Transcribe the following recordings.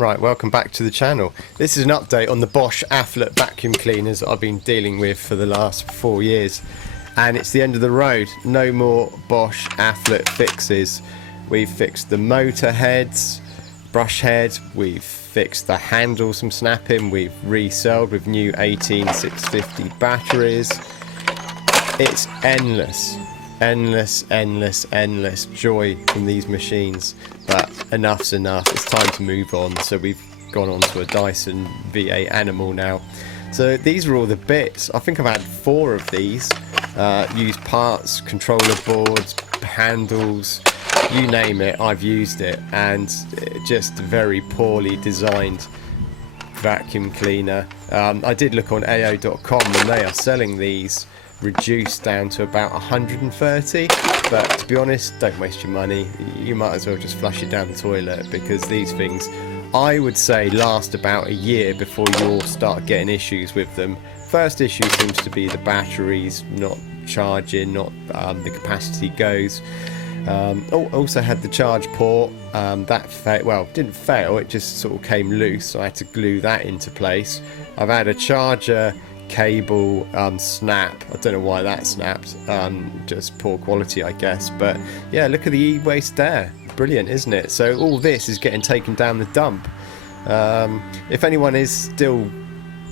Right, welcome back to the channel. This is an update on the Bosch Athlet vacuum cleaners that I've been dealing with for the last 4 years. And it's the end of the road. No more Bosch Athlet fixes. We've fixed the motor heads, brush head, we've fixed the handles from snapping, we've resold with new 18650 batteries. It's endless. Endless joy from these machines, but enough's enough. It's time to move on, so we've gone on to a Dyson V8 Animal now. So these are all the bits. I think I've had 4 of these. Used parts, controller boards, handles, you name it, I've used it, and just a very poorly designed vacuum cleaner. I did look on AO.com and they are selling these reduced down to about 130, but to be honest, don't waste your money. You might as well just flush it down the toilet, because these things, I would say, last about a year before you'll start getting issues with them. First issue seems to be the batteries not charging, not the capacity goes. Also had the charge port, that didn't fail, it just sort of came loose, so I had to glue that into place. I've had a charger cable snap. I don't know why that snapped, just poor quality I guess, but yeah, look at the e-waste there. Brilliant, isn't it? So all this is getting taken down the dump. If anyone is still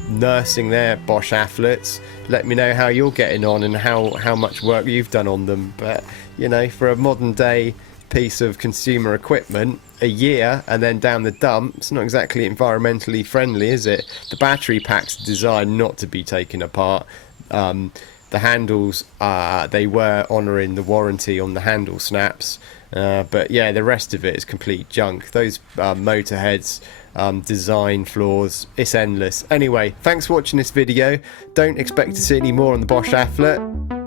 nursing their Bosch Athlets, let me know how you're getting on and how much work you've done on them. But you know, for a modern day piece of consumer equipment, a year and then down the dump, it's not exactly environmentally friendly, is it? The battery pack's designed not to be taken apart. The handles, they were honouring the warranty on the handle snaps, but yeah, the rest of it is complete junk. Those motor heads, design flaws, it's endless. Anyway, thanks for watching this video. Don't expect to see any more on the Bosch Athlet.